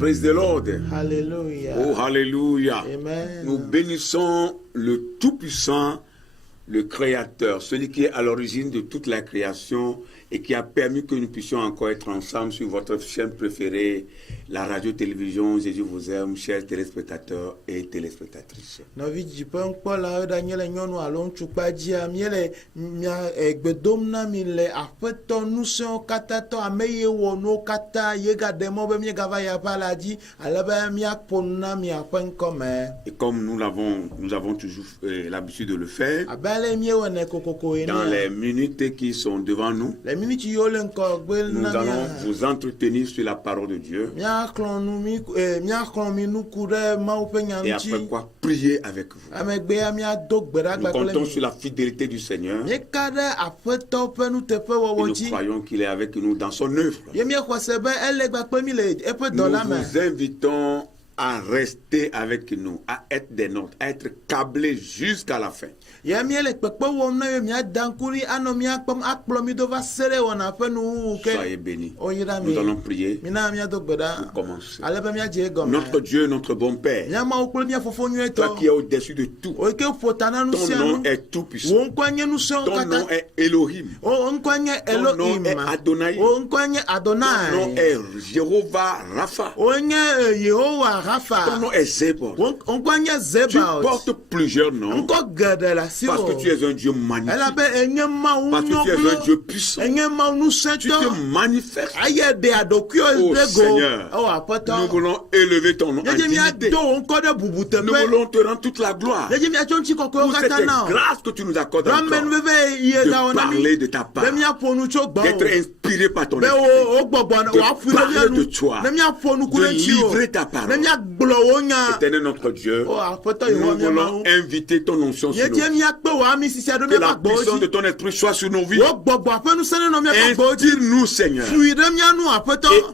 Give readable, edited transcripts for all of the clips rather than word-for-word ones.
Praise the Lord. Hallelujah. Oh, hallelujah. Amen. Nous bénissons le Tout-Puissant, le Créateur, celui qui est à l'origine de toute la création et qui a permis que nous puissions encore être ensemble sur votre chaîne préférée, la radio-télévision Jésus vous aime, chers téléspectateurs et téléspectatrices. Et comme nous avons toujours l'habitude de le faire, dans les minutes qui sont devant nous, nous allons vous entretenir sur la parole de Dieu. Et après quoi, prier avec vous. Nous comptons sur la fidélité du Seigneur. Et nous croyons qu'il est avec nous dans son œuvre. Nous vous invitons à rester avec nous, à être des nôtres, à être câblés jusqu'à la fin. Soyez bénis. Nous allons prier pour commencer. Notre Dieu, notre bon Père, toi qui es au-dessus de tout, ton nom est tout puissant. Ton nom est Elohim. Ton nom est Adonai. Ton nom est Jéhovah Rapha. Rafa. Ton nom est Zébor. On gagne Tu Zeba. portes plusieurs noms Encore garde la parce que tu es un Dieu magnifique. Elle appelle Enyema Parce que tu es un Dieu puissant. Enyema nous Tu te manifestes. Aïe de adokio Oh ego. Seigneur, Oh apata. nous voulons élever ton nom en dignité. Nous voulons te rendre toute la gloire pour cette grâce que tu nous accordes encore de parler de ta part, d'être inspiré par ton esprit, de parler de toi, de livrer ta parole. Éternel notre Dieu, nous voulons inviter ton onction sur nous. Que la puissance de ton esprit soit sur nos vies. Inspire-nous, Seigneur,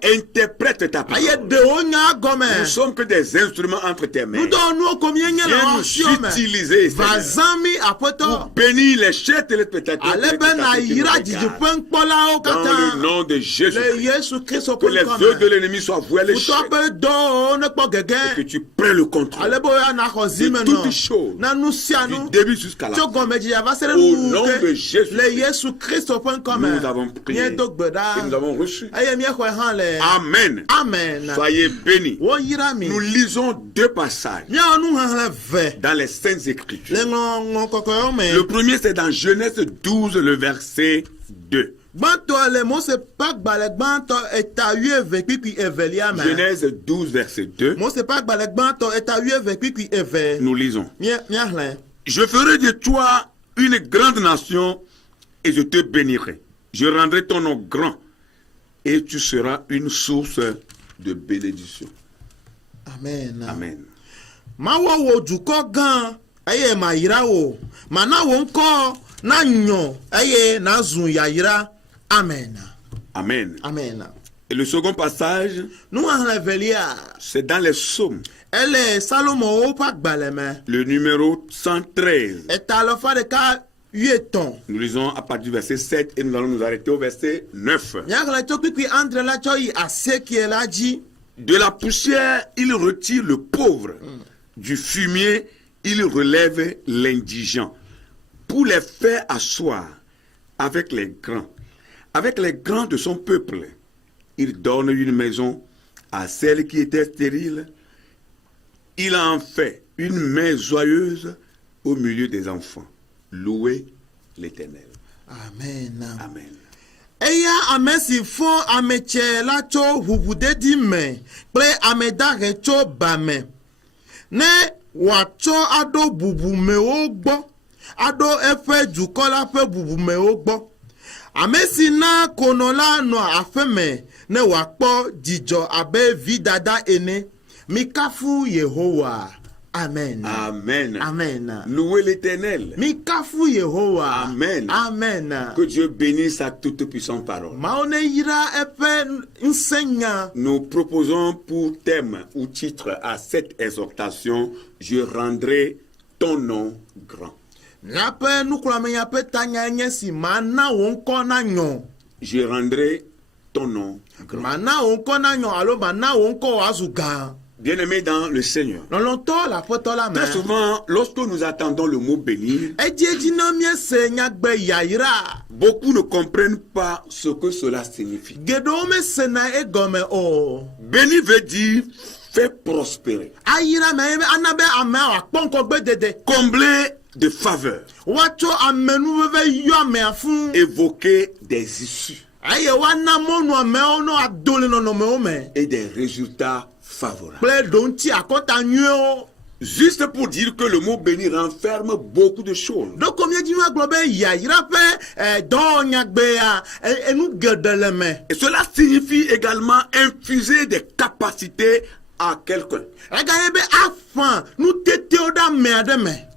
et interprète ta parole. Nous sommes que des instruments entre tes mains. Viens nous utiliser, Seigneur, pour bénir les chers téléspectateurs dans le nom de Jésus. Que les œuvres de l'ennemi soient vouées à l'échec et que tu prennes le contrôle de toutes les choses du début jusqu'à la fin. Au nom de Jésus, nous avons prié et nous avons reçu. Amen. Amen. Soyez bénis. Nous lisons deux passages dans les Saintes Écritures. Le premier, c'est dans Genèse 12, le verset 2. Genèse 12, verset 2. Nous lisons. Je ferai de toi une grande nation et je te bénirai. Je rendrai ton nom grand et tu seras une source de bénédiction. Amen. Amen. Mawo duko gan eye mayira wo mana wo nko na nyo eye na zun yayira. Amen. Amen. Amen. Et le second passage, c'est dans les psaumes. Le numéro 113. Nous lisons à partir du verset 7 et nous allons nous arrêter au verset 9. De la poussière, il retire le pauvre. Du fumier, il relève l'indigent. Pour les faire asseoir avec les grands de son peuple. Il donne une maison à celle qui était stérile. Il en fait une maison joyeuse au milieu des enfants. Louez l'Éternel. Amen. Amen. Eya amesi fon ameche la cho hubude di me pre ameda re cho ba me ne wa cho ado bubu me ogbo ado efe jukola fe bubu me ogbo amesi na konola no afeme ne wa po dijo abe vidada ene mikafu Yehowa. Amen. Amen. Amen. Louez l'Éternel. Mikafu Yehowa. Amen. Amen. Que Dieu bénisse sa toute puissante parole. Maone ira epe enseignant. Nous proposons pour thème ou titre à cette exhortation, je rendrai ton nom grand. Yape nukulame yape tanya nyesi mana wonko na nyon. Je rendrai ton nom grand. Mana wonko na nyon alo mana wonko azuga. Bien-aimés dans le Seigneur, très souvent, lorsque nous attendons le mot bénir, beaucoup ne comprennent pas ce que cela signifie. Bénir veut dire faire prospérer, combler de faveurs, évoquer des issues et des résultats favorable. Juste pour dire que le mot bénir renferme beaucoup de choses. Et cela signifie également infuser des capacités à quelqu'un.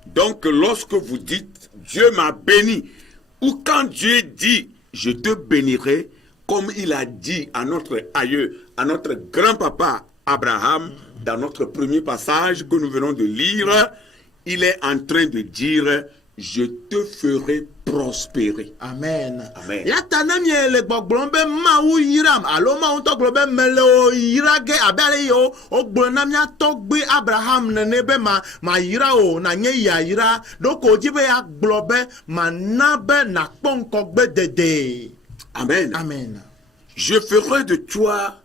Donc lorsque vous dites Dieu m'a béni, ou quand Dieu dit je te bénirai, comme il a dit à notre aïeux, à notre grand-papa Abraham, dans notre premier passage que nous venons de lire, il est en train de dire, je te ferai prospérer. Amen. Amen. Amen. Je ferai de toi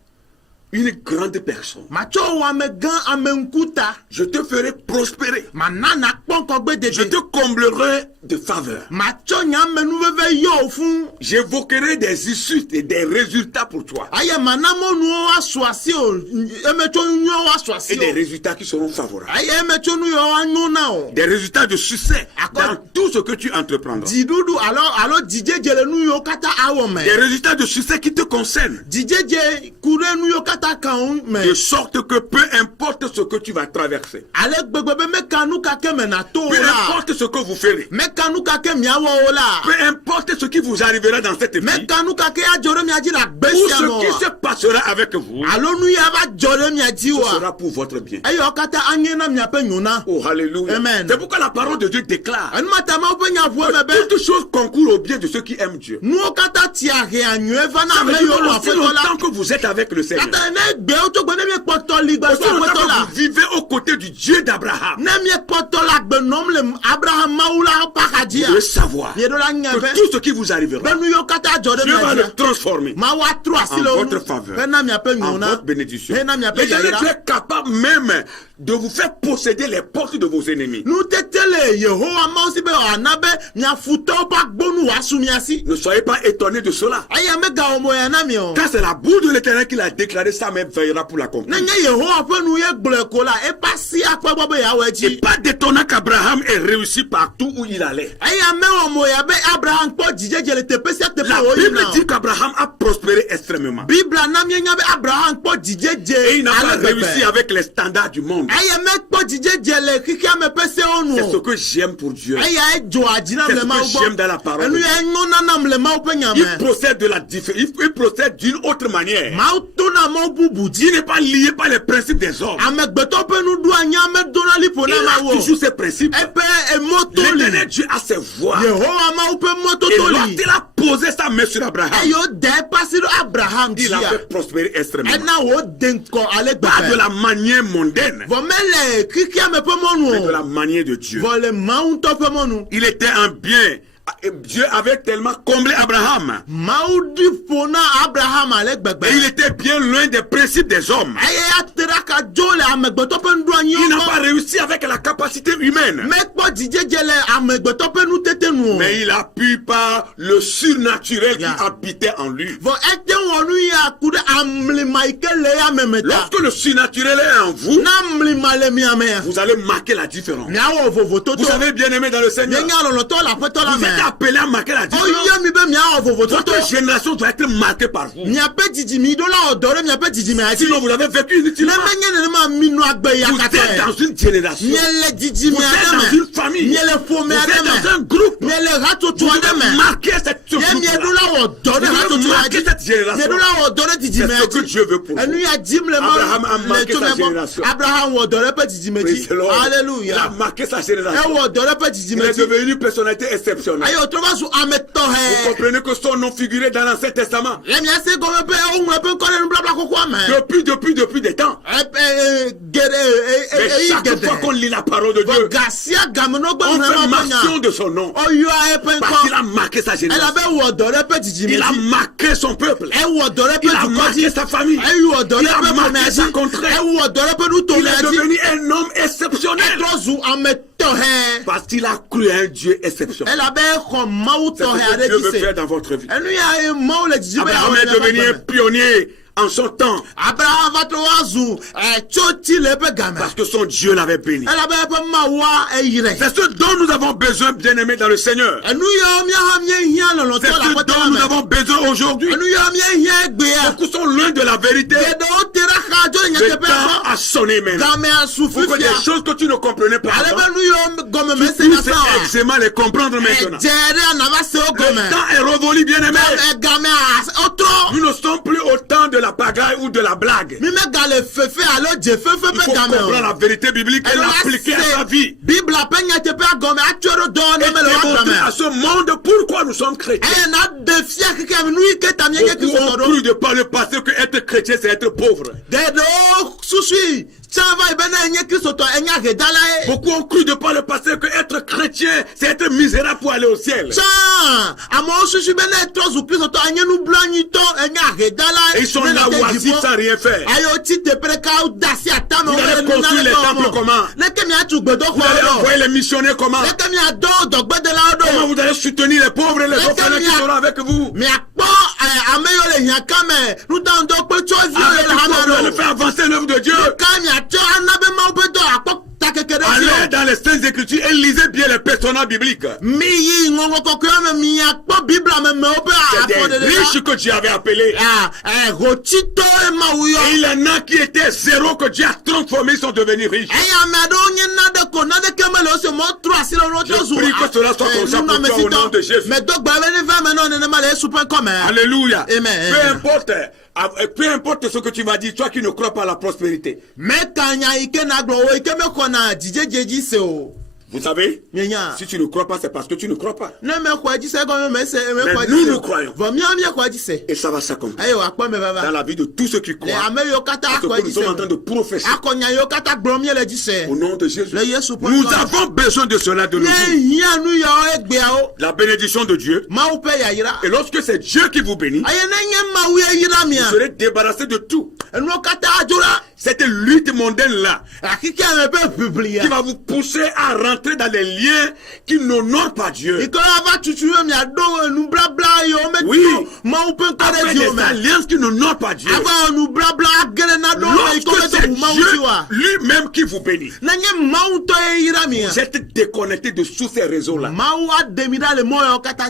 une grande personne. matsɔ wɔ ame gã ame ŋkuta. Je te ferai prospérer. mana nakpɔ ŋkɔgbe Je dede. te comblerai de faveur. matsɔ nye amenuveve yɔ wo fún. J'évoquerai des issues et des résultats pour toi. aye mana mɔnuwo asu asi o emetso nyuiwo asu Et asi des o. résultats qui seront favorables. aye emetso nuyiwo anyo na o. Des résultats de succès Accord. dans tout ce que tu entreprendras. dziɖuɖu alo dzidzedze le nuyiwo katã awɔ me. Des résultats de succès qui te concernent. dzidzedze ku ɖe nuyiwo katã kan wo me. De sorte que peu importe ce que tu vas traverser, ale gbegbe be meka nu kake me na to o peu la. importe ce que vous ferez, meka nu kake miawɔ o la. peu importe ce qui vous arrivera dans cette vie, meka nu kake adzɔ ɖe mia dzi le agbe ou sia ce me qui o. se passera avec vous, alo nu ya va dzɔ ɖe mia dzi ce o. sera pour votre bien. eyawo katã anye na miaƒe nyona. Oh, alléluia. Amen. C'est pourquoi la parole de Dieu déclare enumata mawo ƒe nya ʋu eme be. que toutes choses concourent au bien de ceux qui aiment Dieu. nuwo katã tia he anyuie va na Ça ame veut dire yiwo lɔ aussi aƒetɔ la. longtemps que vous êtes avec le Seigneur, kata ne gbewo tso gbe ne miekpɔtɔ li gbe aussi so longtemps aƒetɔ la. que vous vivez aux côtés du Dieu d'Abraham, ne miekpɔtɔ la gbe nɔm le abraham mawu la ƒe axadzia. vous devez savoir mieɖo la nya que be. tout ce qui vous arrivera, be nu yiwo katã adzɔ ɖe Dieu va mia le dzi. transformer mawu atrɔ asi en le wo votre nu. faveur, hena miaƒe en nyona. votre bénédiction. hena miaƒe L'éternel yayra. Dieu est capable même de vous faire posséder les portes de vos ennemis. nutete le yehowa mawu si be wòana be mia futɔwo ƒe agbonu wòasu mia si. Ne soyez pas étonnés de cela. eye megawɔ moya na mi o. Car c'est la boue de l'éternel qui l'a déclaré, ça même veillera pour ne l'accomplir. nye yehowa ƒe nu ye gblɔe ko la eƒe asi akpɔ gbɔ be yeawɔe Et dzi. pas d'étonnant qu'Abraham ait réussi partout où il allait. eye mewɔ moya be abraham kpɔ dzidzedze le teƒe sia teƒe La wo Bible yina o. dit qu'Abraham a prospéré extrêmement. biblia na mienya be abraham kpɔ dzidzedze Et il n'a pas ale réussi gbegbe. avec les standards du monde. eye mekpɔ dzidzedze le xixea me ƒe sewo nu C'est ce o. que j'aime pour Dieu. eye edzɔa dzi nam C'est le ce mawu que j'aime dans la gbɔ. parole. enu ya nyo nanam le mawu ƒe nya Il me. procède de la il procède d'une autre manière. mawu tona mawu bubu dzi. Il n'est pas lié par les principes des hommes. amegbetɔ ƒe nuɖua nya medona liƒo Il na a mawu o. toujours ses principes. eƒe emɔto L'éternel li. Dieu a ses voies. yehowa mawu ƒe Et mɔtoto li. lorsqu'il a posé sa main sur Abraham, eye wode eƒe asi ɖo abraham il a dzia. fait prospérer extrêmement. ena wode ŋkɔ ale Pas de gbegbe. la manière mondaine, vɔ mele xixea me ƒe mais de mɔnu la o. manière de Dieu. vɔ le mawu ŋutɔ ƒe mɔnu. Il était un bien. Et Dieu avait tellement comblé Abraham. mawu ɖi ƒo na abraham ale gbegbe. Et il était bien loin des principes des hommes. eye ate ɖa ka dzo le amegbetɔ ƒe Il nuɖoanyiwo n'a pas gbɔ. réussi avec la capacité humaine. mekpɔ dzidzedze le amegbetɔ ƒe nutete nu o. Mais il a pu par le surnaturel qui Yeah. habitait en lui. vɔ ete wɔ nu ya ku ɖe amlima yi ke le ya me me ta. Lorsque le surnaturel est en vous, na amlima le mia mea. vous allez marquer la différence. miawɔ vovototo. Vous savez, bien aimé dans le Seigneur, mienya lɔlɔtɔ le aƒetɔ la vous êtes me. appelé à marquer la différence. oya mi be miawɔ vovototo. Votre génération doit être marquée par vous. miaƒe dzidzimi ɖo la wɔ dɔ ɖe miaƒe dzidzime asi. Sinon, vous avez vécu ne inutilement. menye nenema mi nɔ agbe ya Vous êtes katã. dans une génération. miele dzidzime Vous êtes aɖe dans me. une famille. miele Vous ƒome êtes aɖe dans un me. groupe. miele hatsotso Vous aɖe devez me. marquer cette ye mieɖo groupe-là. la wɔ dɔ ɖe Vous devez hatsotso la marquer dzi. cette génération. mieɖo la wɔ dɔ ɖe C'est dzidzime ce que dzi. Dieu veut pour enu vous. ya dzim le Abraham a le marqué tso sa mea génération. gbɔ. abraham wɔ dɔ ɖe ƒe dzidzime Praise dzi. the Lord. Il a Alléluia. marqué sa génération. ewɔ dɔ ɖe ƒe Il dzidzime est dzi. devenu une personnalité exceptionnelle. eye wòtrɔ va su ame Vous tɔxɛ. comprenez que son nom figurait dans l'Ancien Testament. le miase gɔme be woŋlɔ eƒe ŋkɔ ɖe nubabla xoxoa me. Depuis des temps. geɖe Mais eyi chaque fois qu'on geɖe. lit la parole de Dieu, ga sia gamenɔgbe on fait hɛma ƒe mention nya. de son nom. ɔyɔa eƒe Parce qu'il ŋkɔ. a marqué sa génération. elabe wɔ dɔ ɖe ƒe dzidzime Il a dzi. marqué son peuple. ewɔ dɔ ɖe Il ƒe a dukɔ marqué dzi. sa famille. ewɔ dɔ Il ɖe a ƒe marqué ƒomea sa dzi. contrée. ewɔ dɔ ɖe ƒe Il est nutomea dzi. devenu un homme exceptionnel. etrɔ zu ame tɔxɛ. Parce qu'il a cru à un Dieu exceptionnel. elabe exɔ mawu C'est ce tɔxɛ que aɖe Dieu dzi veut se. faire dans votre vie. enu ya ye mawu le dzidzime ya Abraham est devenu un pionnier en son temps abraham va trɔ wa zu tsotsi le eƒe game. parce que son Dieu l'avait béni. elabe eƒe mawua eyirɛ. C'est ce dont nous avons besoin, bien-aimés dans le Seigneur. enu yawo míaha míehiã C'est lɔlɔtɔ le ce aƒetɔ dont la nous me. avons besoin aujourd'hui. enu yawo míehiã egbea. Beaucoup sont loin de la vérité. geɖewo te ɖe xa tso Le nyateƒe temps gbɔ. a sonné maintenant. game asu Pour que des fifia. choses que tu ne comprenais pas ale avant, be nu yiwo gɔme me se tu na puisses sa wa. aisément les comprendre maintenant. edze ɖe anava se wo Le gɔme. temps est révolu, bien-aimés. game wotrɔ. Nous ne sommes plus au temps de la pagaille ou de la blague. mi megale fefe alo dze fefe Il faut ƒe game comprendre la o. vérité biblique et l'appliquer à sa vie. bibla ƒe nyateƒea gɔme atsɔ ɖo dɔ Et ne me le wa démontrer à gɔme. ce monde pourquoi nous sommes chrétiens. eye na de fia keke nu yi ke ta mienye Beaucoup kristu ont ɖo. cru de par le passé que être chrétien c'est être pauvre. geɖewo susui tsã va yi be ne enye kristotɔ enya hedala ye. Beaucoup ont cru de par le passé que être chrétien chrétien, c'est être misérable pour aller au ciel. Et ils sont là oisifs sans rien faire. Vous allez construire les temples comment? Vous allez envoyer les missionnaires comment? Comment vous allez soutenir les pauvres et les orphelins qui seront avec vous? Vous allez faire avancer l'œuvre de Dieu. Allez dans les Saintes Écritures et lisez bien les personnages bibliques. C'est des riches que Dieu avait appelés. Et il y en a qui étaient zéro que Dieu a transformés, ils sont devenus riches. Je prie que cela soit comme ça pour toi au nom de Jésus. Alléluia. Peu importe ce que tu vas dire, toi qui ne crois pas à la prospérité. Vous savez, si tu ne crois pas, c'est parce que tu ne crois pas. Mais nous, nous croyons. Et ça va s'accomplir dans la vie de tous ceux qui croient. Parce que nous sommes en train de professer. Au nom de Jésus. Nous avons besoin de cela de nous. La bénédiction de Dieu. Et lorsque c'est Dieu qui vous bénit, vous serez débarrassé de tout. Cette lutte mondaine-là qui va vous pousser à rentrer dans les liens qui n'honorent pas Dieu. Oui, avec des alliances qui n'honorent pas Dieu. Lorsque c'est Dieu lui-même qui vous bénit, vous êtes déconnecté de tous ces réseaux-là.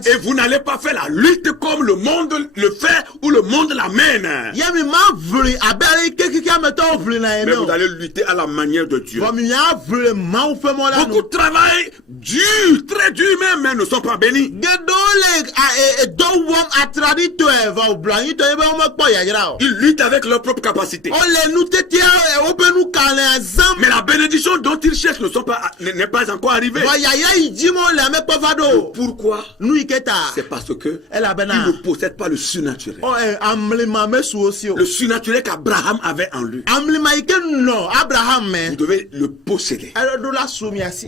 Et vous n'allez pas faire la lutte comme le monde le fait ou le monde l'amène. Mais vous allez lutter à la manière de Dieu. Beaucoup de travail dur, très dur même, mais ne sont pas bénis. Ils luttent avec leur propre capacité. Mais la bénédiction dont ils cherchent n'est pas encore arrivée. Pourquoi? C'est parce que ils ne possèdent pas le surnaturel. Le surnaturel qu'Abraham avait en lui. Vous devez le posséder.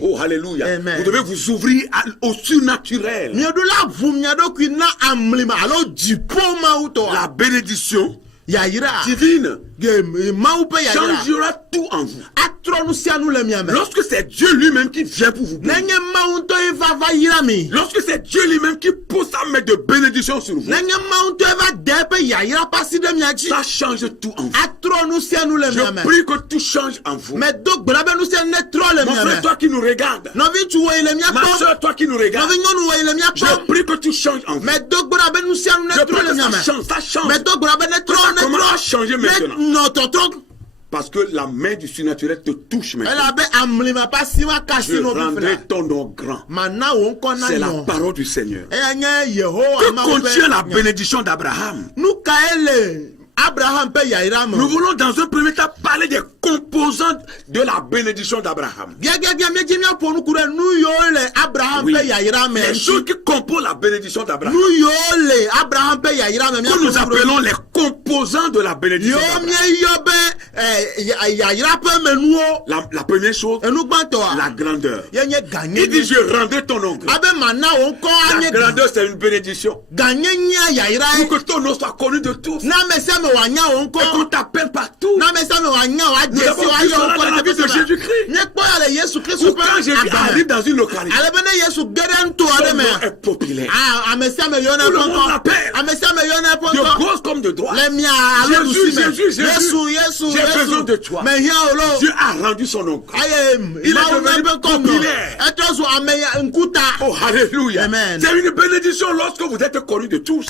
Oh, alléluia. Amen. Vous devez vous ouvrir au surnaturel. La bénédiction divine changera tout en vous. Lorsque c'est Dieu lui-même qui vient pour vous bénir. Lorsque c'est Dieu lui-même qui pose sa main de bénédiction sur vous, ça change tout en vous. Je prie que tout change en vous. Mon frère, toi qui nous regardes, ma soeur, toi qui nous regardes, je prie que tout change en vous. Je prie que ça change. Ça commence à changer maintenant. Parce que la main du surnaturel te touche maintenant. Je rendrai ton nom grand. C'est la parole du Seigneur. Que contient la bénédiction d'Abraham? Nous voulons dans un premier temps parler des composants de la bénédiction d'Abraham. Oui. Les choses qui composent la bénédiction d'Abraham. Que nous appelons les composants de la bénédiction d'Abraham. La première chose, la grandeur. Il dit, je rendrai ton nom grand. La grandeur, c'est une bénédiction. Pour que ton nom soit connu de tous. Et qu'on t'appelle partout. Nous avons vu cela dans la vie de Jésus-Christ. Ou quand Jésus arrive dans une localité, son nom est populaire. Tout le monde l'appelle. De gauche comme de droite. Jésus, j'ai besoin de toi. Dieu a rendu son nom. Il est devenu populaire. Oh, alléluia. C'est une bénédiction lorsque vous êtes connu de tous.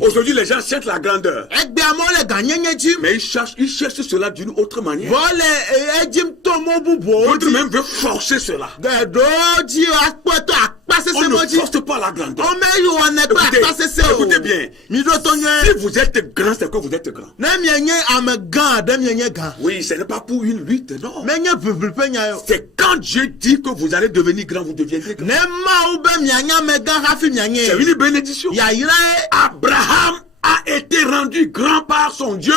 Aujourd'hui, les gens cherchent la grandeur. Mais ils cherchent cela d'une autre manière. D'autres même veulent forcer cela. On ne force pas la grandeur. Écoutez bien. Si vous êtes grand, c'est que vous êtes grand. Oui, ce n'est pas pour une lutte, non. C'est quand Dieu dit que vous allez devenir grand, vous deviendrez grand. C'est une bénédiction. Abraham a été rendu grand par son Dieu.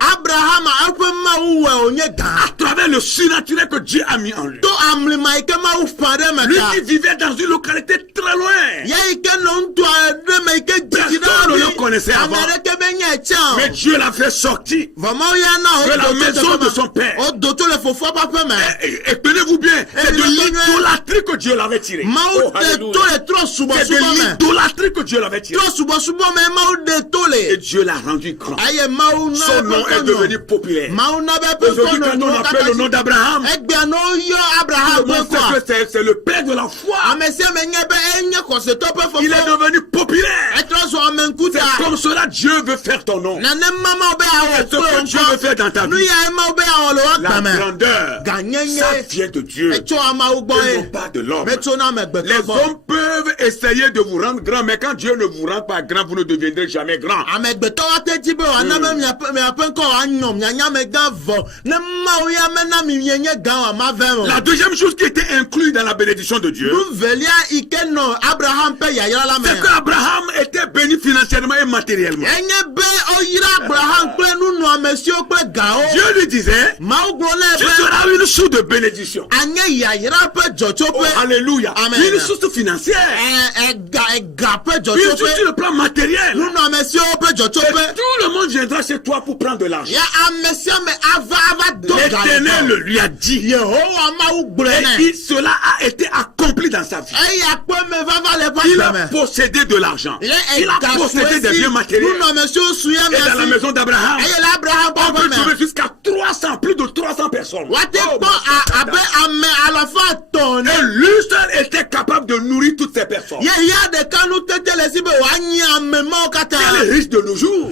Abraham eƒe Mawu wɔ wònye gã. À travers le surnaturel que Dieu a mis en lui. To amlima yi ke Mawu fa ɖe me Lui ta. qui vivait dans une localité très loin. Ya yi ke nɔ ŋutɔ aɖe me yi ke dzidzi ɖe Personne ne le connaissait ame avant. aɖeke be nye tsã o. Mais Dieu l'a fait sortir Vɔ Mawu ya na de la wo maison de son père. o do to le fofoa ƒe aƒe me. Et tenez-vous bien, c'est de il a l'idolâtrie que Dieu l'avait tiré. Mawu Oh, de alléluia. to le trɔ C'est subɔsubɔ de me. l'idolâtrie que Dieu l'avait tiré. Trɔ subɔsubɔ me Mawu de to Et le. Dieu l'a rendu grand. Eye Mawu na Son nom est devenu populaire. Mawu na be eƒe Aujourd'hui, quand on appelle le nom d'Abraham, egbea no yɔ tout Abraham le ƒe monde sait kɔa. que c'est le père de la foi. Ame sia me nye be enye kɔsetɔ ƒe Il est fofo. devenu populaire. Etrɔ zɔ ame ŋkuta. C'est comme cela Dieu veut faire ton nom. Nane mama be awɔ C'est ce que Dieu veut faire dans ta nu vie. ya ema be awɔ le La wa gbame. grandeur, Ganyenye. ça vient de Dieu. Etso amawo gbɔ Et non ye. pas de l'homme. Metso na Les amegbetɔ gbɔ. hommes peuvent essayer de vous rendre grand, mais quand Dieu ne vous rend pas grand, vous ne deviendrez jamais grand. Amegbetɔ wa te dzi be wòana be miaƒe ŋkɔ woanyɔ mianya me gã vɔ. Ne Mawu ya mena mi mienye gã wa ma vɛ La o. deuxième chose qui était inclue dans la bénédiction de Dieu, Nu velia yi ke nɔ Abraham ƒe yayra la me. c'est qu'Abraham était béni financièrement et matériellement. Enye be oyra Abraham kple nunɔamesiwo kple gawo. Dieu lui disait, Mawu gblɔ nɛ tu be seras une source de bénédiction. anye yayra ƒe Oh, dzɔtsoƒe. alléluia. Amen. Une source financière. Ega ƒe Une source dzɔtsoƒe. sur le plan matériel. Nunɔamesiwo ƒe dzɔtsoƒe. Tout le monde viendra chez toi pour prendre de l'argent. Ya ame sia ame ava do L'Éternel galibɔ. lui a dit. Yehowa Mawu gblɔe Et nɛ. cela a été accompli dans sa vie. Eya kpɔ me vava le eƒe Il a agbe me. possédé de l'argent. Ye Il a possédé des biens matériels. nunɔamesiwo suya Et dans la mia si. maison d'Abraham, Eye le Abraham on peut ƒe trouver me. jusqu'à 300, plus de 300 personnes. Wate Oh, kpɔ abe ame alafa etɔ̃ ne. Et lui seul était capable de nourrir toutes ces personnes. Ye ya ɖeka nutete le si be wòanyi ame mawo katã. Il est riche de nos jours.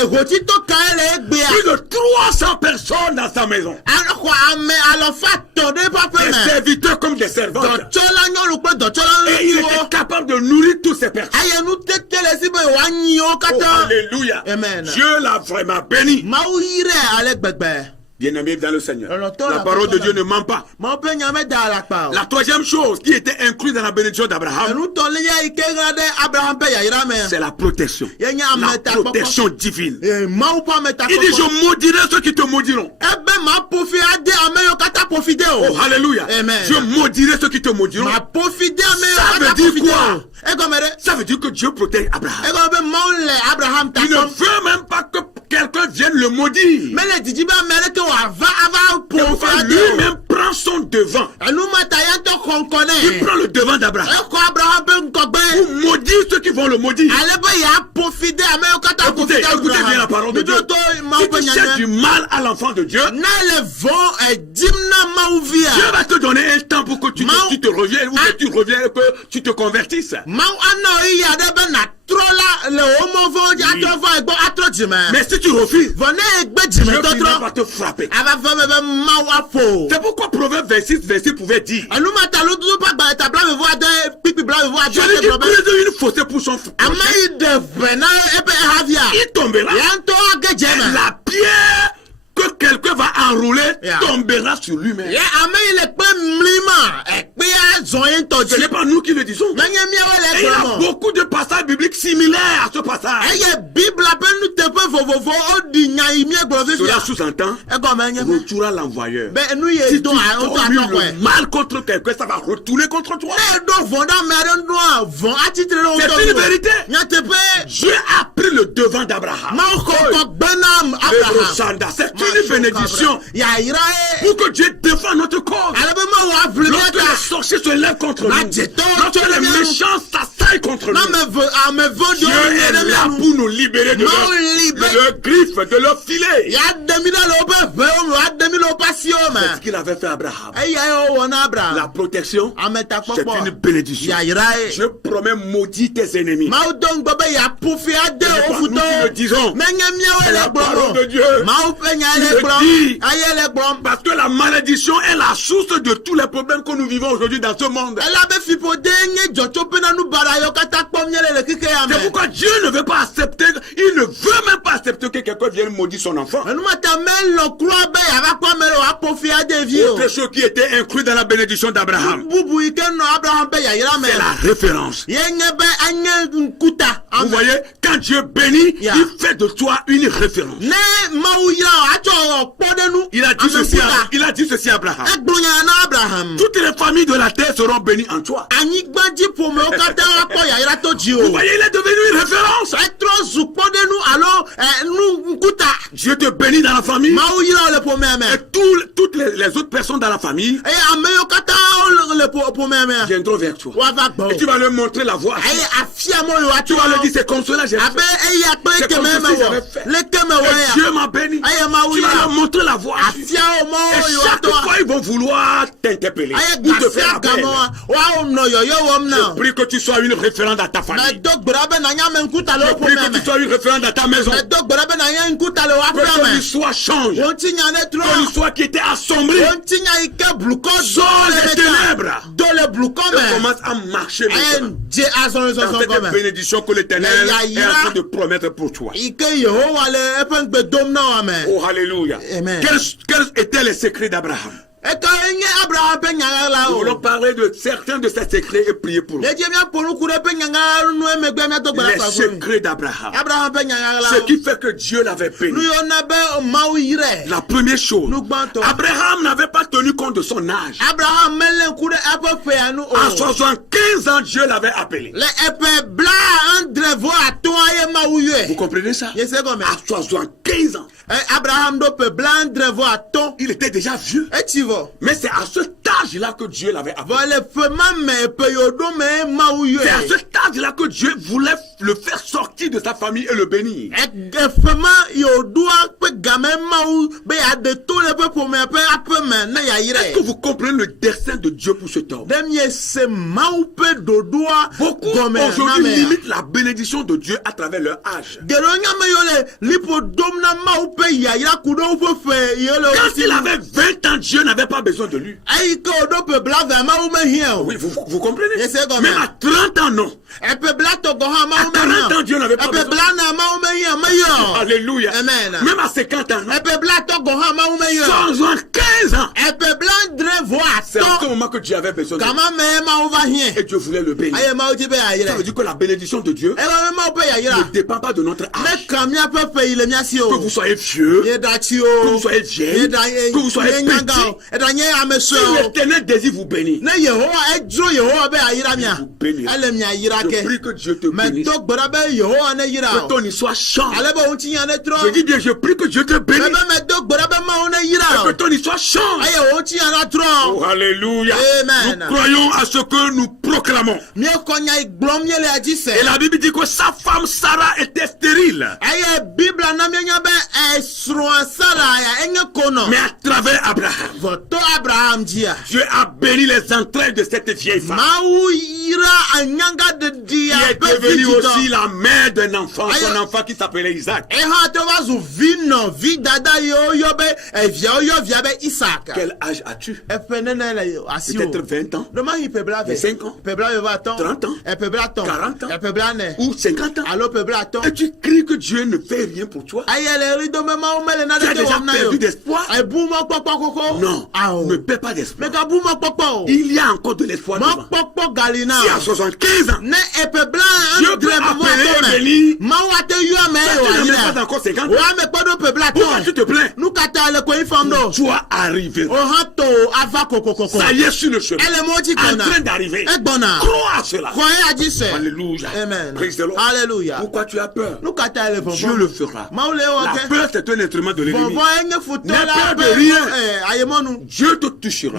Ehotitɔ kae le egbea. Plus de 300 personnes dans sa maison. Xɔ ame alafa etɔ̃ ɖe eƒe aƒe Des me. serviteurs comme des servantes. Dɔtsɔla nyɔnu kple dɔtsɔla Et il ŋutsuwo. était capable de nourrir toutes ces personnes. Eye nutete le si be wòanyi wo Oh, katã. alléluia. Amen. Dieu l'a vraiment béni. Mawu yi ɖe ale gbegbe. Bien-aimé dans le Seigneur. Lɔlɔtɔ La la parole de kɔkɔ Dieu la- ne ment pas. Mawu ƒe nya me da alakpa o. La troisième chose qui était incluse dans la bénédiction d'Abraham, Enutɔlia yi ke ɣa ɖe Abraham ƒe yayra me. c'est la protection. Yenye La ametakpɔkpɔ. protection divine. Mawu ƒe Il dit, ametakpɔkpɔ. je maudirai ceux qui te maudiront. Ebe maƒofi ade ame yiwo katã ƒofi de Oh, o. alléluia. Amen. Je maudirai ceux qui te maudiront. Maƒofi de ame Ça yiwo veut katã dire ƒofi de quoi? o. Egɔme ɖe. Ça veut dire que Dieu protège Abraham. Egɔme be Mawu le Abraham ta Il ne kpɔm. veut même pas que quelqu'un vienne le maudire. Mele didi be ame ɖeke wòava ava Il ƒofi va ade o. lui-même prendre son devant. Enumata ya ŋutɔ kɔŋkɔ Il nɛ. prend le devant d'Abraham. Ekɔ Abraham ƒe ŋgɔgbe. Pour maudire ceux qui vont le maudire. Ale be yeaƒofi de ame yiwo katã ƒofi Écoutez, de écoutez bien la parole de Dieu. Miɖo to Mawu Si ƒe tu cherches nyanya. du mal à l'enfant de Dieu, Ne le vɔ edim na Mawu via. Dieu va te donner un temps pour que tu te reviennes ou que tu reviennes, que tu te convertisses. Mawu ana wo yi ya ɖe be natrɔ la le wo mɔ vɔ dzi atrɔ va egbɔ atrɔ dzime. Mais si tu refuses, Vɔ ne egbe Dieu dzime finira par tɔtrɔ. te frapper. Ava fɔ me be Mawu aƒo. C'est pourquoi Proverbe 26, verset pouvait dire, Enumata lododo ƒe agbalẽ blaeve ade kpikpi blaeve ade celui ate qui gblɔ be brise une fossée pour son ame prochain, yi ɖe ʋe na eƒe ehavia. il tombera. Ya ŋutɔ age dze me. La pierre que quelqu'un va enrouler Yeah. tombera sur lui-même. Ye ame yi le kpe mli ma ekpea zɔ ye ŋutɔ Ce dzi. n'est pas nous qui le disons. Nenye miawoe le Et il y a gblɔm. beaucoup de passages bibliques similaires à ce passage. Eye Bibla ƒe nuteƒe vovovo woɖi nya yi miegblɔ Cela fifia. sous-entend, Egɔme nye be retourna l'envoyeur. be nu ye Si do tu ŋutɔ formules atɔkɔe. le mal contre quelqu'un, ça va retourner contre toi. Ne ɖo vɔ ɖe ame aɖe nua vɔ atitre ɖe wo C'est ŋutɔ une nu. vérité. Nyateƒe Dieu a pris le devant d'Abraham. Mawu kɔkɔ gbe na Abraham. Lebrosanda, c'est une bénédiction Yayra ye. pour que Dieu défende notre cause. Ale be Mawu aʋli Lorsque mia les ta. sorciers se lèvent contre nous, Ma dzetɔ lorsque tso ɖe les mia nu. méchants s'assaillent contre Na nous, ame vɔ̃ Dieu ɖewo nye est ɖe là mia nu. pour nous libérer de Mawu leurs griffes, de leurs filets. Ya ɖe mi ɖe le woƒe ʋewo me, woaɖe mi le woƒe asiwo me. C'est ce qu'il avait fait à Abraham. Eya ye wowɔ na La Abraham. protection, c'est une Ametakpɔkpɔ. bénédiction. Yayra ye. Dieu promet maudit tes ennemis. Mawu do ŋgɔ be yeaƒofi ade Ce n'est pas wo nous qui le futɔwo. disons. Menye miawoe C'est le la parole de gblɔm Dieu. o. Mawu ƒe nya Il le le gblɔm. dit. Eye le gblɔm. Parce que la malédiction est la source de tous les problèmes que nous vivons aujourd'hui dans ce monde. Ela be fiƒode nye dzɔtsoƒe na nubara C'est pourquoi Dieu ne veut pas accepter, il ne veut même pas accepter que quelqu'un vienne maudire son enfant. Autre chose qui était inclus dans la bénédiction d'Abraham, c'est la référence. Vous voyez, quand Dieu bénit, il fait de toi une référence. Il a dit ceci à Abraham. Toutes les familles de la terre seront bénies en toi. Vous voyez, il est devenu une référence. Dieu te bénit dans la famille. Et toutes les autres personnes dans la famille viendront vers toi. Et tu vas leur montrer la voie. Tu vas leur dire, c'est comme cela j'ai fait. C'est comme ceci j'avais fait. Et Dieu m'a béni. Tu vas leur montrer la voie. Et chaque fois, ils vont vouloir t'interpeller ou te faire appel. Je prie que tu sois une référence dans ta famille. Je prie que tu sois une référence dans ta maison. Que ton histoire change. Ton histoire qui était assombrie sort les ténèbres. Et commence à marcher maintenant. Dans cette bénédiction que l'Éternel est en train de promettre pour toi. Oh, alléluia. Quels étaient les secrets d'Abraham? Nous voulons parler de certains de ces secrets et prier pour eux. Les secrets d'Abraham. Ce qui fait que Dieu l'avait béni. La première chose, Abraham n'avait pas tenu compte de son âge. À 75 ans, Dieu l'avait appelé. Vous comprenez ça? À 75 ans. Il était déjà vieux. Mais c'est à cet âge-là que Dieu l'avait appelé. C'est à cet âge-là que Dieu voulait le faire sortir de sa famille et le bénir. Est-ce que vous comprenez le dessein de Dieu pour cet homme? Beaucoup aujourd'hui limitent la bénédiction de Dieu à travers leur âge. Quand il avait 20 ans, Dieu n'avait pas besoin de lui. Oui, vous comprenez? Même à 30 ans, non. À 40 ans, Dieu n'avait pas besoin de lui. Alléluia. Même à 50 ans, non. 75 ans. C'est à ce moment que Dieu avait besoin de lui. Et Dieu voulait le bénir. Ça veut dire que la bénédiction de Dieu ne dépend pas de notre âge. Que vous soyez vieux, que vous soyez vieille, que vous soyez petit. Si l'Éternel désire vous bénir, il vous bénira. Je prie que Dieu te bénisse. Que ton histoire change. Je dis bien, je prie que Dieu te bénisse. Et que ton histoire change. Oh, alléluia. Nous croyons à ce que nous proclamons. Et la Bible dit que sa femme Sarah était stérile. Mais à travers Abraham, Dieu a béni les entrailles de cette vieille femme. Qui est devenue aussi la mère d'un enfant, son enfant qui s'appelait Isaac. Quel âge as-tu? Peut-être 20 ans, 25 ans, 30 ans, 40 ans, ou 50 ans. Et tu cries que Dieu ne fait rien pour toi. Tu as déjà perdu d'espoir? Non, ne perds pas d'espoir. Il y a encore de l'espoir devant. Si à 75 ans, Dieu peut appeler et bénir, tu n'as même pas encore 50 ans. Pourquoi tu te plains? Tu dois arriver. Ça y est sur le chemin. En train d'arriver. Crois à cela. Alléluia. Praise the Lord. Pourquoi tu as peur? Dieu le fera. La peur, c'est un instrument de l'ennemi. N'aie peur de rien. Dieu te touchera.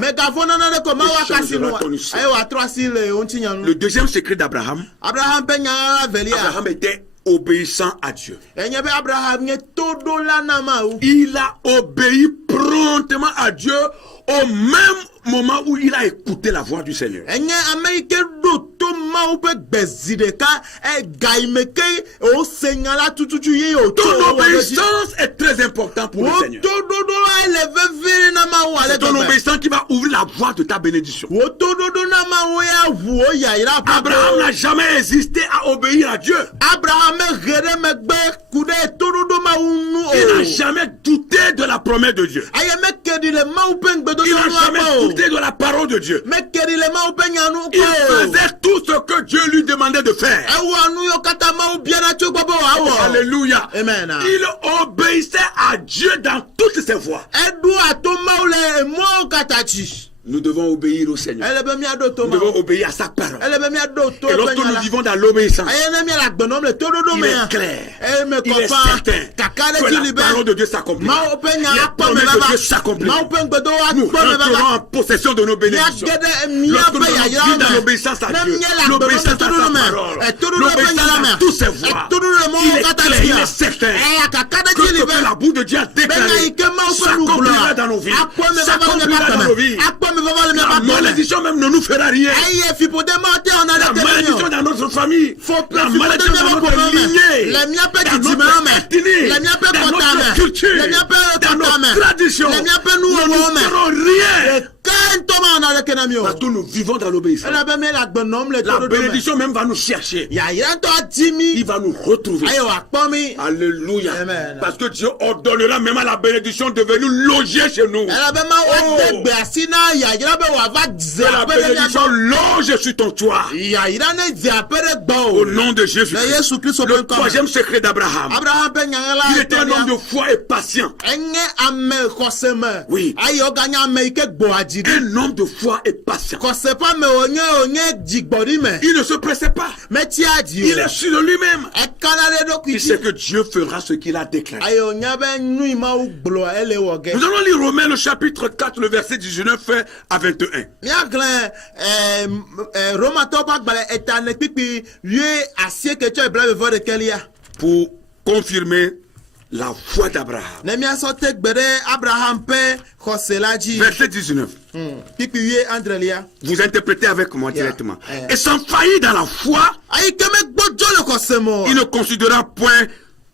Le deuxième secret d'Abraham, Abraham était obéissant à Dieu. Il a obéi promptement à Dieu au même moment où il a écouté la voix du Seigneur. mawu ƒe gbezi ɖeka ega yi me ke o se nya la tututu ye o to Ton obéissance est très importante pour le o Seigneur. to dodo la ele veviri na mawu ale C'est ton gbegbe obéissance qui va ouvrir la voie de ta bénédiction. o to dodo na mawu ya ʋu o yayra Abraham n'a jamais hésité à obéir à Dieu. Abraham ɣe ɖe megbe ku ɖe to dodo mawu nu Il n'a o jamais douté de la promesse de Dieu. eye meke ɖi le mawu ƒe Il ŋgbedodo n'a nu jamais ama o douté de la parole de Dieu. meke ɖi le mawu ƒe nyanu Il kɔ o faisait tout ce que Dieu lui demandait de faire. ewɔ nu yiwo katã mawu biana tso gbɔ be wòawɔ Alléluia. Amen. Il obéissait à Dieu dans toutes ses voies. eɖo ato mawu le emɔwo katã dzi Nous devons obéir au Seigneur. ele be míaɖo to Nous devons mawu obéir à sa parole. ele be míaɖo to Et eƒe lorsque nya nous la vivons dans l'obéissance, eye ne míele agbenɔm le toɖoɖo il me est clair, eme il est kɔfa certain kaka ɖe que dzi li la be parole de Dieu s'accomplit. mawu ƒe nya Les akpɔ me promesses de vava Dieu s'accomplissent. mawu ƒe ŋgbedowo Nous akpɔ me rentrerons vava en possession de nos bénédictions. míage ɖe Lorsque míaƒe nous allons yayra vivre dans me l'obéissance à ne Dieu, míele agbenɔm le l'obéissance à sa toɖoɖo me parole, toɖoɖo ƒe nya la l'obéissance me à tous ses voies, toɖoɖo le il mɔwo est katã clair, il dzi est certain eya kaka ɖe que dzi li ce be que la bouche de Dieu a bena déclaré yi ke mawu ƒe nu s'accomplira gblɔa dans nos vies. akpɔ me vava le S'accomplira míaƒe dans nos vies. akpɔme akpɔ me vava le La míaƒe akpɔme malédiction même ne nous fera rien. eye fiƒode mate ɔna La ɖeke ne mi malédiction o dans notre famille, Faut la fiƒode malédiction dans míaƒe notre ƒome me lignée, le míaƒe dans dzidzime notre me ethnie, le míaƒe dans kɔta notre me culture, le míaƒe dans kɔta me notre tradition. le míaƒe Nous nuwɔwɔwo ne me ferons rien. ke ŋutɔ ma ɔna ɖeke ne mi o Parce que nous vivons dans l'obéissance. ele be míele agbenɔm le La toɖoɖo me bénédiction même va nous chercher. yayra ŋutɔ adi mi Il va nous retrouver. eye wòakpɔ mi Alléluia. Amen. Parce que Dieu ordonnera même à la bénédiction de venir loger chez nous. ele be mawu ade gbe asi na yayra be wòava dze Que la aƒe ɖe mía bénédiction gbɔ loge sur ton toit. yayra ne dze aƒe ɖe gbɔ Au o nom de Jésus. le Yesu Kristo ƒe Le ŋkɔ me troisième secret d'Abraham. Abraham ƒe nyanyala Il était un homme de foi et patient. enye ame xɔse me Oui. eye woganye ame yi ke gbɔa dzi ɖi Un homme de foi et patient. xɔse ƒe ame wònye dzigbɔɖi me Il ne se pressait pas. metia dzi Il o est sûr de lui-même. ekana ɖe ɖokui Il sait dzi que Dieu fera ce qu'il a déclaré. eye wònya be nu yi mawu gblɔa ele wɔ ge Nous allons lire Romains le chapitre 4, le verset 19 à 21. míagblẽ romatɔwo ƒe agbalẽ etane kpikpi wie asieke tsɔ blaeve ɖekelia Pour confirmer la foi d'Abraham. ne míasɔ te gbe ɖe Abraham ƒe xɔse la dzi Verset 19. kpikpi wie andrelia Vous interprétez avec moi Yeah. directement. Yeah. Et sans faillir dans la foi, ayi ke megbɔdzɔ le xɔse me o il ne considéra point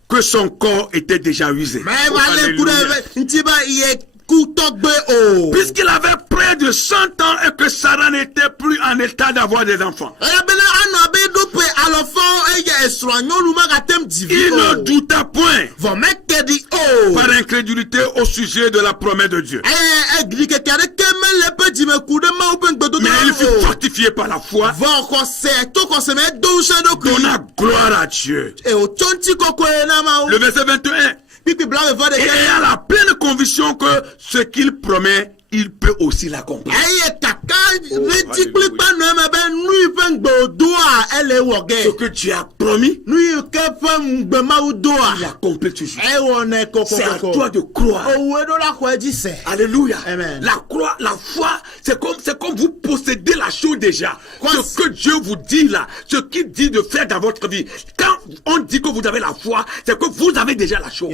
que son corps était déjà usé. mɛ Oh, va le ku alléluia. ɖe ŋuti be ye kutɔgbe o Puisqu'il avait près de 100 ans et que Sarah n'était plus en état d'avoir des enfants. elabena anɔ abe ɖoƒe alɔfɔ eye esrɔ̃a nyɔnu magatem dzi vi Il o ne douta point vɔ meke ɖi o par incrédulité au sujet de la promesse de Dieu. eye egli keke aɖeke mele eƒe dzime ku ɖe mawu ƒe ŋgbedodo Mais il la fut o fortifié par la foi, vɔ xɔse to xɔse me edo ŋusẽ ɖokui donna gloire à Dieu. eye wòtsɔ ŋuti kɔkɔe na mawu Le verset 21. kpikpi blaeve Et ɖeke ayant la pleine conviction que ce qu'il promet, il peut aussi l'accomplir. eye kaka Oh, ɖe dzi kpli kpanɔe me be nu yi ƒe ŋgbe wòdoa ele wɔ Ce ge que Dieu a promis, nu yi ke ƒe ŋgbe mawu doa il accomplit toujours. ewɔnɛ C'est à toi kokokoko de croire. owó ɖo la xɔ edzi sɛ Alléluia. Amen. La foi, c'est comme vous possédez la chose déjà. Quoi? Ce que Dieu vous dit là, ce qu'il dit de faire dans votre vie. Quand on dit que vous avez la foi, c'est que vous avez déjà la chose.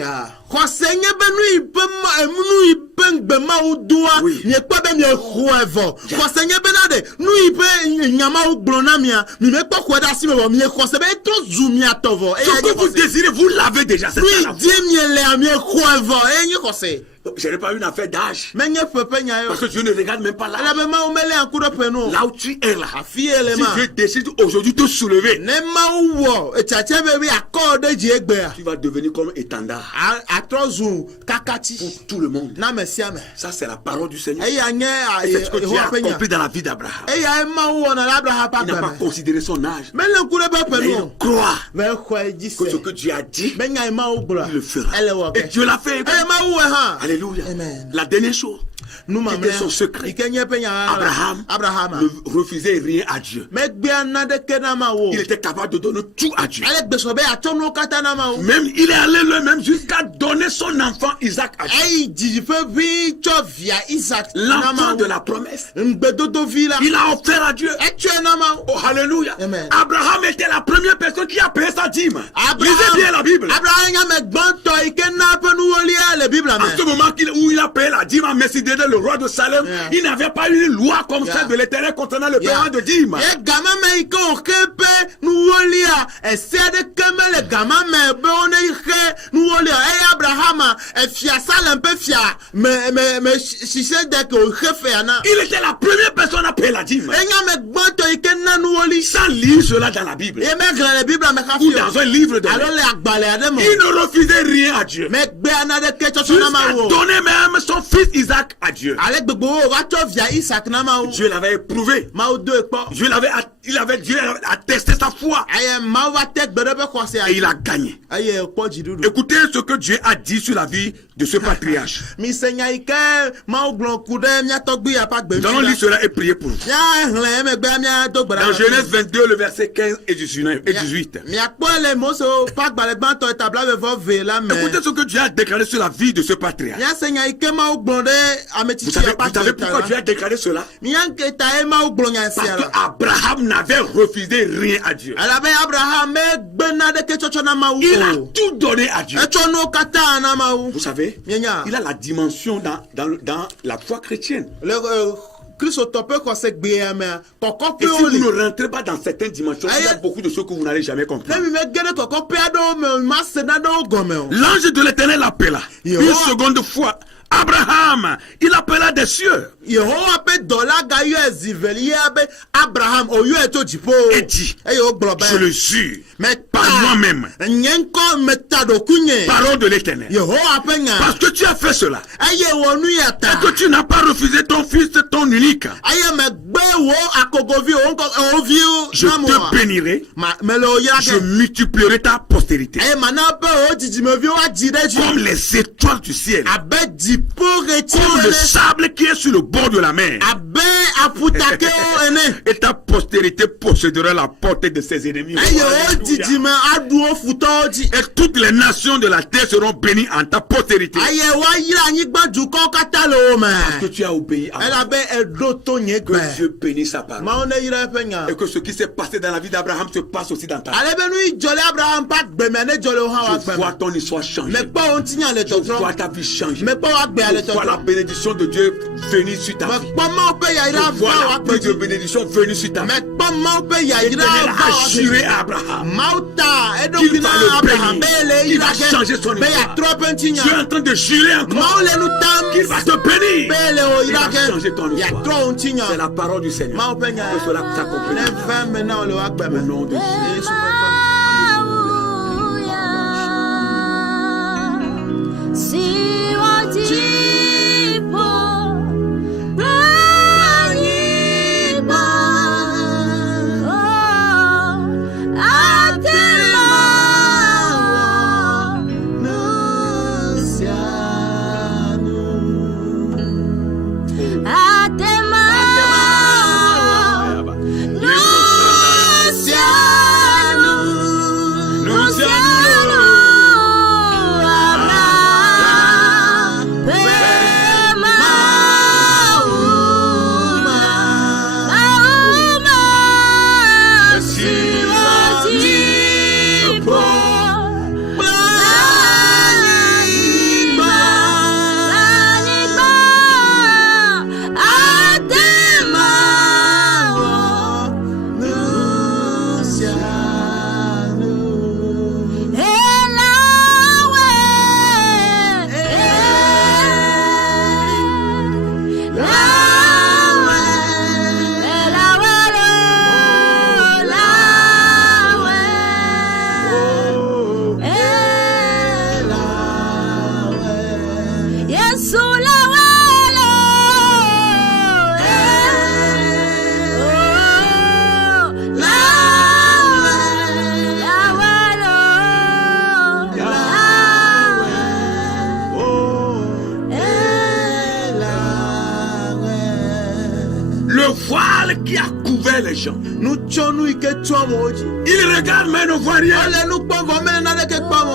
xɔse nye be nu yi ƒe ŋgbe mawu doa Oui. miekpɔ be miexɔe vɔ xɔse nye bena ɖe nu yi ƒe nya mawu gblɔ na mia mi mekpɔ xɔe ɖe asi me vɔ miexɔse be etrɔ zu mia tɔ vɔ Ce que vous désirez, vous l'avez déjà. C'est nu ça yi la foi. die mielea miexɔe vɔ eye nye xɔse Ce n'est pas une affaire d'âge. menye ƒeƒe nya Parce yo que Dieu ne regarde même pas l'âge. elabe mawu mele ŋku ɖe ƒe no Là où tu es là. afi ye le Si ma Dieu décide aujourd'hui de te soulever, ne mawu wɔ etsatse be be akɔ ɖe dzi egbea tu vas devenir comme étendard atrɔ zu kakati pour tout le monde. na ame sia me Ça, c'est la parole du Seigneur. eya nye Et c'est ce que Dieu a yehowa ƒe nya accompli dans la vie d'Abraham. eya mawu wɔna le Abraham ƒe Il n'a pas agbe me considéré son âge. mele ŋku ɖe ƒe ƒe Mais il no croit be xɔe dzi que ce sɛ que Dieu a dit, be nya yi mawu gblɔa il le fera. ele wɔ Et ge Dieu l'a fait. eye mawu wɔ hã Alléluia. Amen. La dernière chose, nu C'était son secret. yi ke nye ƒe nya Abraham ne refusait rien à Dieu. megbea naɖeke na mawu Il était capable de donner tout à Dieu. ale gbesɔ be atsɔ nuwo katã na mawu Même il est allé lui-même jusqu'à donner son enfant Isaac à Dieu. eyi dzidziƒevi tsɔ via Isaac na L'enfant de mawu la promesse. ŋgbedodovi la Il a offert à Dieu. etsɔe na mawu Oh, alléluia. Amen. Abraham était la première personne qui a payé sa dîme. Abraham Lisez bien la Bible. Abraham nya me gbɔntɔ yi ke na ƒe nuwolia le Biblia En ce me moment où il a payé la dîme à Melchizedek, David, le roi de Salem, il n'avait pas eu une loi comme celle de l'Éternel concernant le paiement de dîmes. Il était la première personne à payer la dîme. Sans lire cela dans la Bible ou dans un livre de il ne refusait rien à Dieu. Jusqu'à donner même son fils Isaac à Dieu. Dieu l'avait éprouvé. Dieu avait attesté sa foi. Et il a gagné. Écoutez ce que Dieu a dit sur la vie de ce patriarche. Nous allons lire cela et prier pour vous. Dans Genèse 22, le verset 15 et 18. Écoutez ce que Dieu a déclaré sur la vie de ce patriarche. Vous savez pourquoi Dieu a déclaré cela? Parce qu'Abraham n'avait refusé rien à Dieu. Il a tout donné à Dieu. Vous savez, il a la dimension dans la foi chrétienne. Et si vous ne rentrez pas dans certaines dimensions, il y a beaucoup de choses que vous n'allez jamais comprendre. L'ange de l'Éternel l'appela une seconde fois. Abraham, il appela des cieux. Et dit, je le jure, par moi-même, parole de l'Éternel, parce que tu as fait cela, et que tu n'as pas refusé ton fils, ton unique, je te bénirai, je multiplierai ta postérité, comme les étoiles du ciel, comme le sable qui est sur le bord de la mer. Et ta postérité possédera la portée de ses ennemis. Et toutes les nations de la terre seront bénies en ta postérité. Parce que tu as obéi à moi. Que Dieu bénisse sa parole. Et que ce qui s'est passé dans la vie d'Abraham se passe aussi dans ta vie. Je vois ton histoire changer. Je vois ta vie changer. Je vois la bénédiction de Dieu venir sur ta vie. Je vois la paix de bénédiction venir sur ta vie. L'Éternel a juré à Abraham qu'il va le bénir. Il va changer son histoire. Tu es en train de jurer encore qu'il va te bénir. Il va changer ton histoire. C'est la parole du Seigneur. Que cela s'accomplisse. Au nom de Jésus. Qui a couvert les gens. Il regarde mais ne voit rien.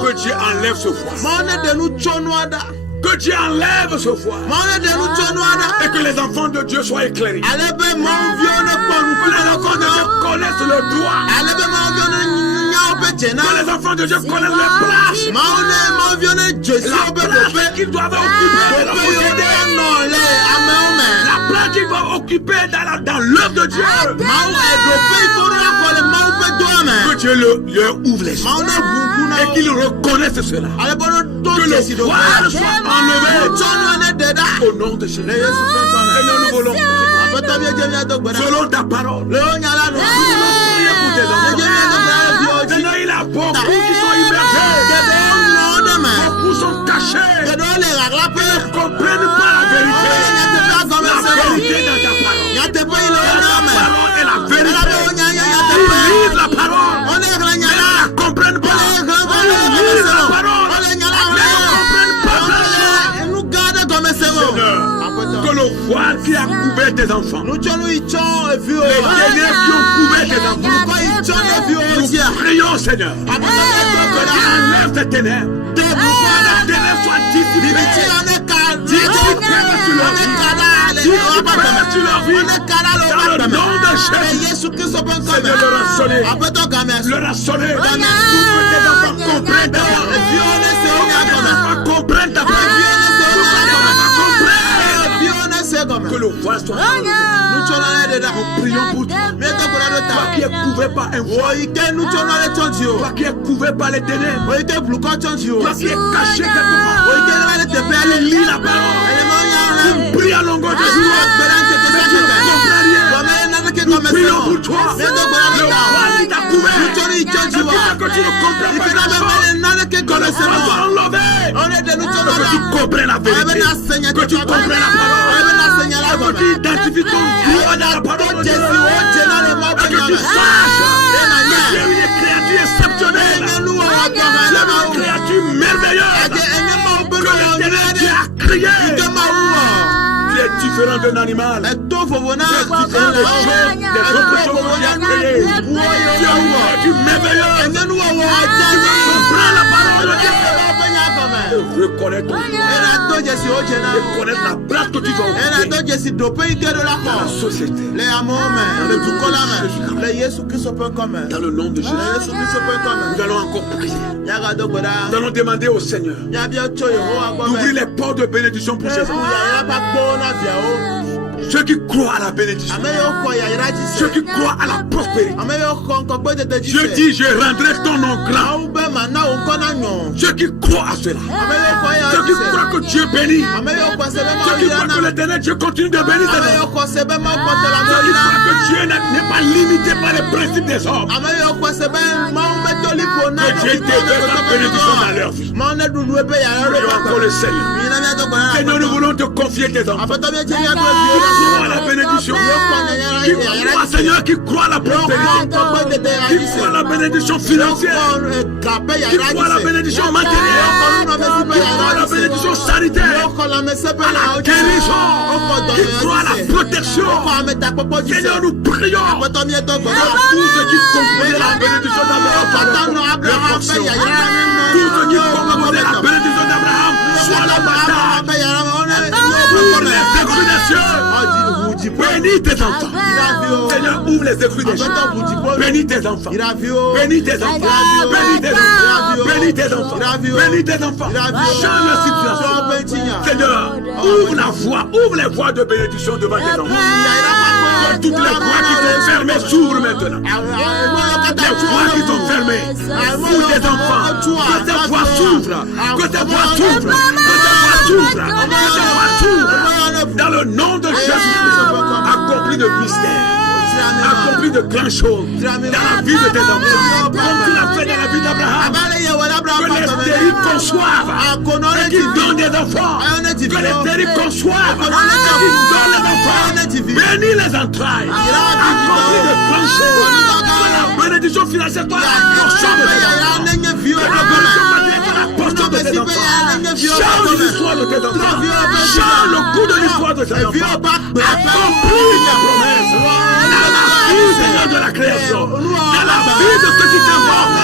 Que Dieu enlève ce voile. Que Dieu enlève ce voile. Et que les enfants de Dieu soient éclairés. Que les enfants de Dieu connaissent le droit. Que les enfants de Dieu connaissent les places. La place qu'ils doivent occuper dans la société. La place qu'ils doivent occuper dans l'œuvre de Dieu. Que Dieu leur ouvre les yeux et qu'ils reconnaissent cela. Que le voile soit enlevé au nom de Jésus. Seigneur, nous voulons selon ta parole. Seigneur, il y a beaucoup qui sont immergés. Beaucoup sont cachés. Ils ne comprennent pas la vérité. La vérité dans ta parole. Ta parole est la vérité. Ils lisent la parole. Ils ne la comprennent pas. Ils lisent la parole. Ils ne comprennent pas. Seigneur, que le voile qui a couvert tes enfants, les ténèbres qui ont couvert tes enfants, nous prions, Seigneur, que tu enlèves ces ténèbres. Que les ténèbres soient dissipées sur leur vie. Dans le nom de Jésus, Seigneur, leur a sonné. Pour que tes enfants comprennent ta parole. Comprennent ta parole. Que le voile soit enlevé. Nous prions pour toi. Toi qui es couvert par un voile. Toi qui es couvert par les ténèbres. Toi qui es caché quelque part. Tu lis la parole. Tu pries à longueur de jour. Nous prions pour toi. Le voile qui t'a couvert. Que tu ne comprends pas la chose. Que le voile soit enlevé. Que tu comprennes la vérité. Que tu comprennes la parole. Que tu identifies ton droit dans la parole de Dieu. Et que tu saches que tu es une créature exceptionnelle. Tu es une créature merveilleuse. Que l'Éternel a créé. Tu es différent d'un animal. Tu es différent des autres choses que tu as créées. Tu es une créature merveilleuse. Tu comprends la parole de Dieu. Reconnaître ton droit. Reconnaître la place que tu dois occuper dans la société. Dans le nom de Jésus. Nous allons encore prier. Nous allons demander au Seigneur d'ouvrir les portes de bénédiction pour ces enfants. Ceux qui croient à la bénédiction, ceux qui croient à la prospérité. Je dis, je rendrai ton nom grand. Ceux qui croient à cela, ceux qui croient que Dieu bénit, ceux qui croient que l'Éternel Dieu continue de bénir ces enfants, ceux qui croient que Dieu n'est pas limité par les principes des hommes, que Dieu déverse la bénédiction dans leur vie. Prions encore le Seigneur. Seigneur, nous voulons te confier tes enfants. Crois à la bénédiction, qui croit, Seigneur, qui croit à la prospérité, qui croit à la bénédiction financière, qui croit à la bénédiction matérielle, qui croit à la bénédiction sanitaire, à la guérison, qui croit à la protection. Seigneur, nous prions pour tous ceux qui comprennent la bénédiction d'Abraham, leur portion. Tous ceux qui comprennent la bénédiction d'Abraham, soit la bataille. Ouvre les écrues des cieux. Bénis tes enfants. Seigneur, ouvre les écrues des cieux. Bénis tes enfants. Bénis tes enfants. Bénis tes enfants. Bénis tes enfants. Bénis tes enfants. Change la situation. Seigneur, ouvre la voie. Ouvre les voies de bénédiction devant tes enfants. Que toutes les voies qui sont fermées s'ouvrent maintenant. Les voies qui sont fermées pour tes enfants. Que tes voies s'ouvrent. Que tes voies s'ouvrent. Dans le nom de Jésus-Christ, accomplis de mystères, accomplis de grandes choses dans la vie de tes enfants, comme tu l'as fait dans la vie d'Abraham. Que les stériles conçoivent et qu'ils donnent des enfants. Que les stériles conçoivent et qu'ils donnent des enfants. Bénis les entrailles, accomplis de grandes choses. Que la bénédiction financière soit la portion de tes enfants. Que la bénédiction matérielle soit la portion de tes enfants. Change l'histoire de tes enfants. Change le cours de l'histoire de tes enfants. Accomplis tes promesses dans la vie, Seigneur, de la création, dans la vie de ceux qui t'invoquent.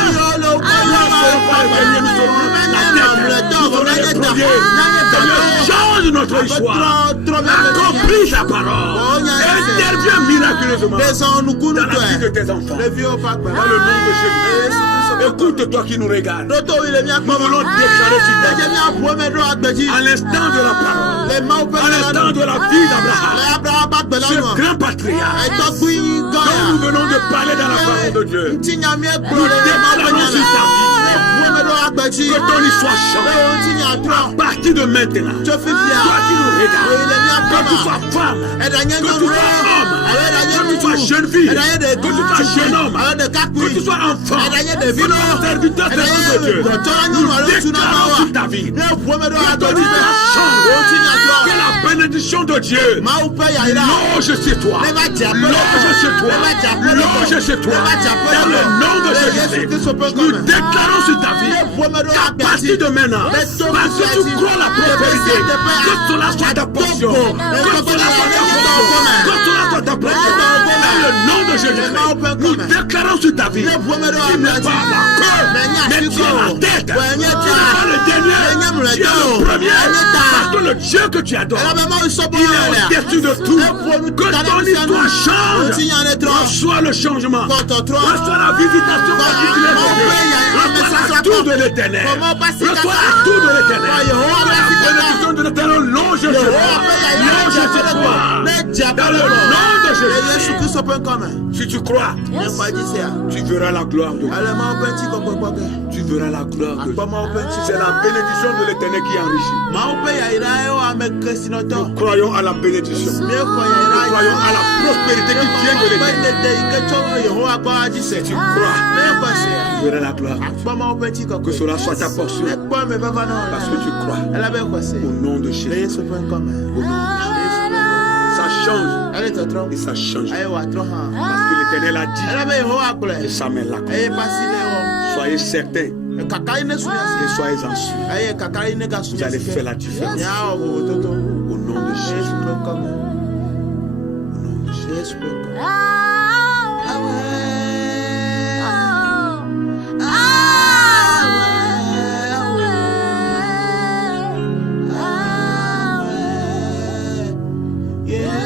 Change notre histoire. Accomplis ta parole. Et Interviens miraculeusement Descends-nous, dans la vie de tes enfants. le vieux pas Dans le nom de Jésus. Écoute toi qui nous regarde. Nous voulons déclarer sur ta vie. À l'instant de la parole. À l'instant de la vie d'Abraham. Ce grand patriarche. Dont nous venons de parler dans la parole de Dieu. Nous déclarons sur ta vie. Que ton histoire change. À partir de maintenant. Toi qui nous regardes. Que tu sois femme. Que tu sois homme. Que tu sois jeune fille. Que tu sois jeune homme. Que tu sois enfant. Que tu sois serviteur de Dieu. Nous déclarons sur ta vie. Que ton histoire change. Que la bénédiction de Dieu loge chez toi. Loge chez toi. Loge chez toi. Dans le nom de Jésus. Nous déclarons sur ta vie. À partir de maintenant, parce que tu crois la prospérité, que cela soit ta portion, que cela soit ta portion, que cela soit ta portion. Dans le nom de Jésus, nous déclarons sur ta vie, tu n'es pas la queue, mais tu es la tête. Tu n'es pas le dernier, tu es le premier. Parce que le Dieu que tu adores, il est au-dessus de tout. Que ton histoire change. Reçois le changement. Reçois la visitation particulière de Dieu. Reçois la tour de l'Éternel. Reçois la tour de l'Éternel. La bénédiction de l'Éternel longe chez toi. Longe chez toi. Dans le nom de Jésus. Si tu crois, tu verras la gloire de Dieu. Tu verras la gloire de Dieu. C'est la bénédiction de l'Éternel qui enrichit. Nous croyons à la bénédiction. Nous croyons à la prospérité qui vient de l'Éternel. Si tu crois, tu verras la gloire. Que cela soit ta portion. Parce que tu crois. Au nom de Jésus. Au nom de Jésus. Ça change. Et ça change. Parce que l'Éternel a dit. Et ça met la croix. Soyez certains. Et soyez en sûrs. Vous allez faire la différence. Au nom de Jésus. Au nom de Jésus.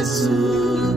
Jesus.